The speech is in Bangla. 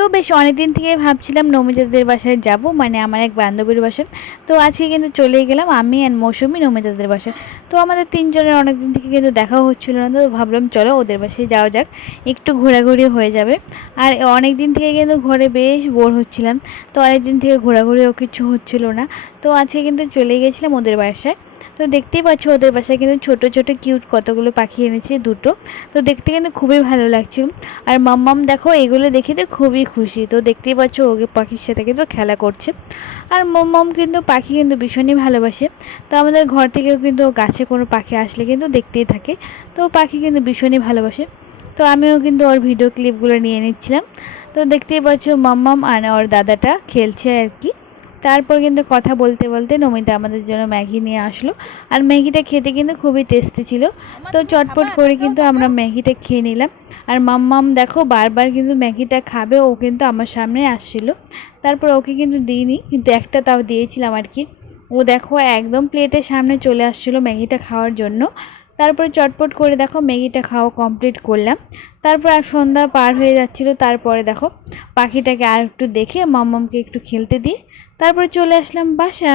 তো বেশ অনেকদিন থেকে ভাবছিলাম নমিতাদের বাসায় যাব, মানে আমার এক বান্ধবীর বাসায়। তো আজকে কিন্তু চলেই গেলাম আমি অ্যান্ড মৌসুমি নমিতাদের বাসায়। তো আমাদের তিনজনের অনেকদিন থেকে কিন্তু দেখাও হচ্ছিল না, তো ভাবলাম চলো ওদের বাসায় যাওয়া যাক, একটু ঘোরাঘুরি হয়ে যাবে। আর অনেক দিন থেকে কিন্তু ঘরে বেশ বোর হচ্ছিলাম, তো অনেক দিন থেকে ঘোরাঘুরিও কিছু হচ্ছিল না। তো আজকে কিন্তু চলে গেছিলাম ওদের বাসায়। তো দেখতেই পাচ্ছ ওদের বাসায় কিন্তু ছোট ছোট কিউট কতগুলো পাখি এনেছে, দুটো। তো দেখতে কিন্তু খুবই ভালো লাগছিল। আর মাম্মাম দেখো এগুলো দেখে তো খুবই খুশি, তো দেখতেই পাচ্ছ ওকে পাখির সাথে কিন্তু খেলা করছে। আর মাম্মাম কিন্তু পাখি কিন্তু ভীষণই ভালোবাসে। তো আমাদের ঘর থেকেও কিন্তু গাছে কোনো পাখি আসলে কিন্তু দেখতেই থাকে। তো পাখি কিন্তু ভীষণই ভালোবাসে। তো আমিও কিন্তু ওর ভিডিও ক্লিপগুলো নিয়ে নিচ্ছিলাম। তো দেখতেই পাচ্ছ মাম্মাম আর ওর দাদাটা খেলছে আর কি। তারপর কিন্তু কথা বলতে বলতে নমিতা আমাদের জন্য ম্যাগি নিয়ে আসলো। আর ম্যাগিটা খেতে কিন্তু খুবই টেস্টি ছিল। তো চটপট করে কিন্তু আমরা ম্যাগিটা খেয়ে নিলাম। আর মাম্মাম দেখো বারবার কিন্তু ম্যাগিটা খাবে, ও কিন্তু আমার সামনে আসছিল। তারপর ওকে কিন্তু দিইনি, কিন্তু একটা তাও দিয়েছিলাম আর কি। ও দেখো একদম প্লেটের সামনে চলে আসছিল ম্যাগিটা খাওয়ার জন্য। তারপরে চটপট করে দেখো ম্যাগিটা খাওয়া কমপ্লিট করলাম। তারপর আর সন্ধ্যা পার হয়ে যাচ্ছিল, তারপরে দেখো পাখিটাকে আর একটু দেখে মাম্মামকে একটু খেলতে দিয়ে তারপরে চলে আসলাম বাসায়।